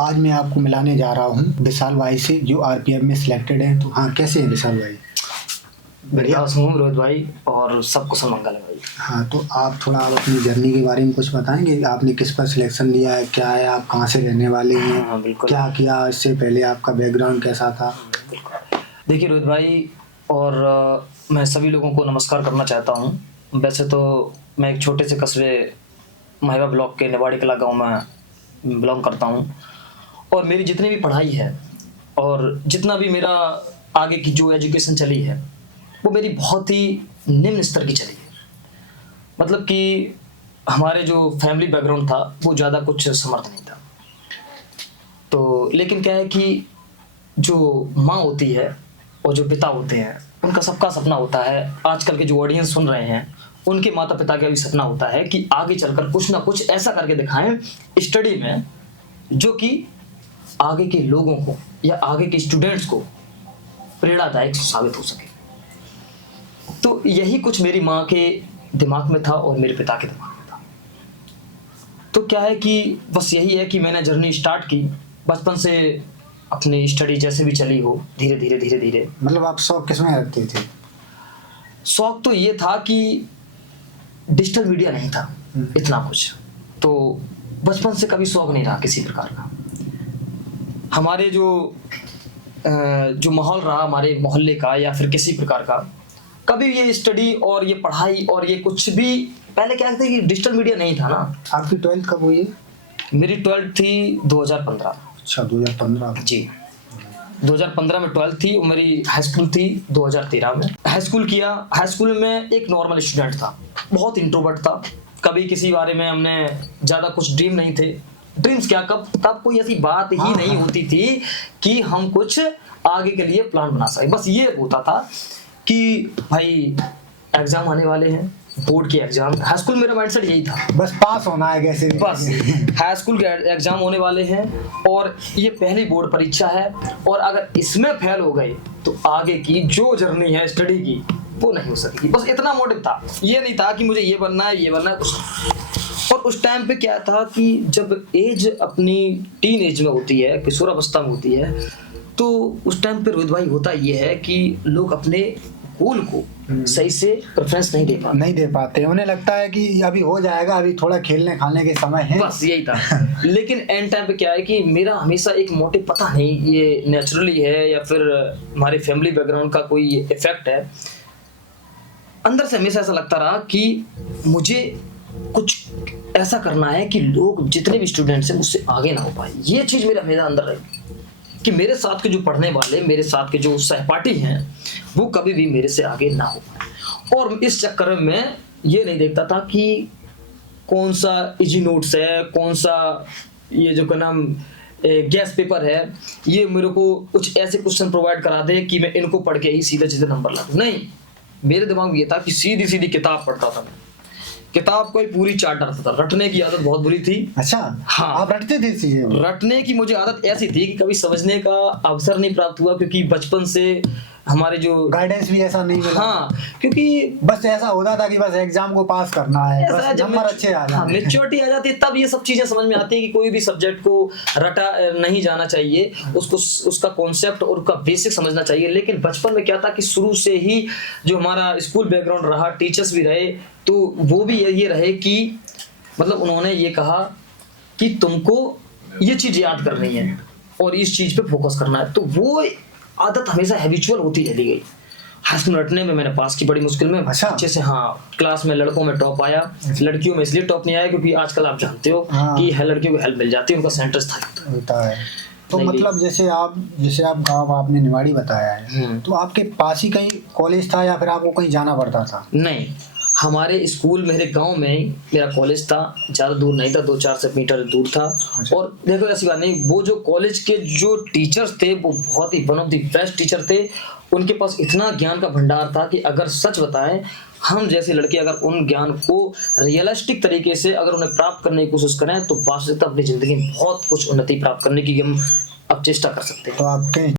आज मैं आपको मिलाने जा रहा हूँ विशाल भाई से जो आरपीएफ में सिलेक्टेड है। तो हाँ, कैसे हैं विशाल भाई? बढ़िया हूँ रोहित भाई, और सब कुशल मंगल है भाई। हाँ, तो आप थोड़ा अपनी जर्नी के बारे में कुछ बताएंगे? आपने किस पर सिलेक्शन लिया है, क्या है, आप कहाँ से रहने वाले हैं? हाँ बिल्कुल। क्या किया इससे पहले, आपका बैकग्राउंड कैसा था? देखिए रोहित भाई, और मैं सभी लोगों को नमस्कार करना चाहता हूँ। वैसे तो मैं एक छोटे से कस्बे महिवा ब्लॉक के निवाड़ी कला गाँव में बिलोंग करता हूँ, और मेरी जितनी भी पढ़ाई है और जितना भी मेरा आगे की जो एजुकेशन चली है वो मेरी बहुत ही निम्न स्तर की चली है। मतलब कि हमारे जो फैमिली बैकग्राउंड था वो ज़्यादा कुछ समर्थ नहीं था। तो लेकिन क्या है कि जो माँ होती है और जो पिता होते हैं उनका सबका सपना होता है, आजकल के जो ऑडियंस सुन रहे हैं उनके माता पिता का भी सपना होता है कि आगे चलकर कुछ ना कुछ ऐसा करके दिखाएं स्टडी में जो कि आगे के लोगों को या आगे के स्टूडेंट्स को प्रेरणादायक साबित हो सके। तो यही कुछ मेरी माँ के दिमाग में था और मेरे पिता के दिमाग में था। तो क्या है कि बस यही है कि मैंने जर्नी स्टार्ट की बचपन से, अपनी स्टडी जैसे भी चली हो धीरे धीरे धीरे धीरे। मतलब आप शौक किस में रखते थे? शौक तो ये था कि डिजिटल मीडिया नहीं था इतना कुछ, तो बचपन से कभी शौक नहीं रहा किसी प्रकार का। हमारे जो माहौल रहा हमारे मोहल्ले का या फिर किसी प्रकार का, कभी ये स्टडी और ये पढ़ाई और ये कुछ भी, पहले क्या था कि डिजिटल मीडिया नहीं था ना। आपकी 12th कब हुई है? मेरी 12th थी 2015। अच्छा, 2015 जी, 2015 में 12th थी। और मेरी हाई स्कूल थी 2013 में। हाई स्कूल किया। हाई स्कूल में एक नॉर्मल स्टूडेंट था, बहुत इंट्रोवर्ट था। कभी किसी बारे में हमने ज़्यादा कुछ ड्रीम नहीं थे। ड्रीम्स क्या, कब तब कोई ऐसी बात ही नहीं होती थी कि हम कुछ आगे के लिए प्लान बना सके। बस ये होता था कि भाई एग्जाम आने वाले हैं, बोर्ड के एग्जाम। हाई स्कूल मेरा माइंडसेट यही था, बस पास होना है कैसे भी। बस हाई स्कूल के एग्जाम होने वाले हैं और ये पहली बोर्ड परीक्षा है, और अगर इसमें फेल हो गए तो आगे की जो जर्नी है स्टडी की वो नहीं हो सकेगी। बस इतना मोटिव था, ये नहीं था कि मुझे ये बनना है, ये बनना है, कुछ। और उस टाइम पे क्या था कि जब एज अपनी टीन एज में होती है, किशोरावस्था में होती है, तो उस टाइम पे रोहित भाई होता ये है कि लोग अपने गोल को सही से प्रेफरेंस नहीं दे पाते। उन्हें लगता है कि अभी हो जाएगा, अभी थोड़ा खेलने खाने के समय है, बस यही था। लेकिन एंड टाइम पे क्या है कि मेरा हमेशा एक मोटिव, पता नहीं ये नेचुरली है या फिर हमारे फैमिली बैकग्राउंड का कोई इफेक्ट है, अंदर से हमेशा ऐसा लगता रहा कि मुझे कुछ ऐसा करना है कि लोग जितने भी स्टूडेंट्स हैं मुझसे आगे ना हो पाए। ये चीज़ मेरे हमेशा अंदर रही कि मेरे साथ के जो पढ़ने वाले, मेरे साथ के जो सहपाठी हैं वो कभी भी मेरे से आगे ना हो पाए। और इस चक्कर में मैं ये नहीं देखता था कि कौन सा इजी नोट्स है, कौन सा ये जो का नाम गैस पेपर है, ये मेरे को कुछ ऐसे क्वेश्चन प्रोवाइड करा दे कि मैं इनको पढ़ के ही सीधे सीधे नंबर ला दूं। नहीं, मेरे दिमाग में ये था कि सीधी सीधी किताब पढ़ता था मैं। किताब को ही पूरी चाट डालता था। रटने की आदत बहुत बुरी थी। अच्छा, हाँ, आप रटते थे चीजें? रटने की मुझे आदत ऐसी थी कि कभी समझने का अवसर नहीं प्राप्त हुआ, क्योंकि बचपन से हमारे जो गाइडेंस भी ऐसा नहीं मिला। हाँ, क्योंकि बस ऐसा होता था कि बस एग्जाम को पास करना है, बस नंबर अच्छे आ जाए। मैच्योरिटी आ जाती है तब ये सब चीजें समझ में आती है कि कोई भी सब्जेक्ट को रटा नहीं जाना चाहिए, उसको उसका कॉन्सेप्ट और उसका बेसिक समझना चाहिए। लेकिन बचपन में क्या था कि शुरू से ही जो हमारा स्कूल बैकग्राउंड रहा, टीचर्स भी रहे, तो वो भी ये रहे कि मतलब उन्होंने ये कहा कि तुमको ये चीज याद करनी है और इस चीज पे फोकस करना है। तो वो आदत हमेशा हैबिचुअल होती चली गई। हाई स्कूल रटने में मैंने पास की बड़ी मुश्किल में, अच्छा, अच्छे से। हाँ, क्लास में लड़कों में टॉप आया, लड़कियों में इसलिए टॉप नहीं आया क्योंकि आजकल आप जानते हो कि लड़कियों को हेल्प मिल जाती है, उनका सेंटर्स होता है। तो मतलब जैसे आप गाँव आपने निवाड़ी बताया है, तो आपके पास ही कहीं कॉलेज था या फिर आपको कहीं जाना पड़ता था? नहीं, हमारे स्कूल मेरे गांव में ही मेरा कॉलेज था, ज़्यादा दूर नहीं था, 2-4 मीटर दूर था। अच्छा। और देखो ऐसी बात नहीं, वो जो कॉलेज के जो टीचर्स थे वो बहुत ही one of the best teacher थे। उनके पास इतना ज्ञान का भंडार था कि अगर सच बताएं, हम जैसे लड़के अगर उन ज्ञान को रियलिस्टिक तरीके से अगर उन्हें प्राप्त करने की कोशिश करें तो वास्तविकता अपनी ज़िंदगी में बहुत कुछ उन्नति प्राप्त करने की हम अब चेष्टा कर सकते हैं। तो आपके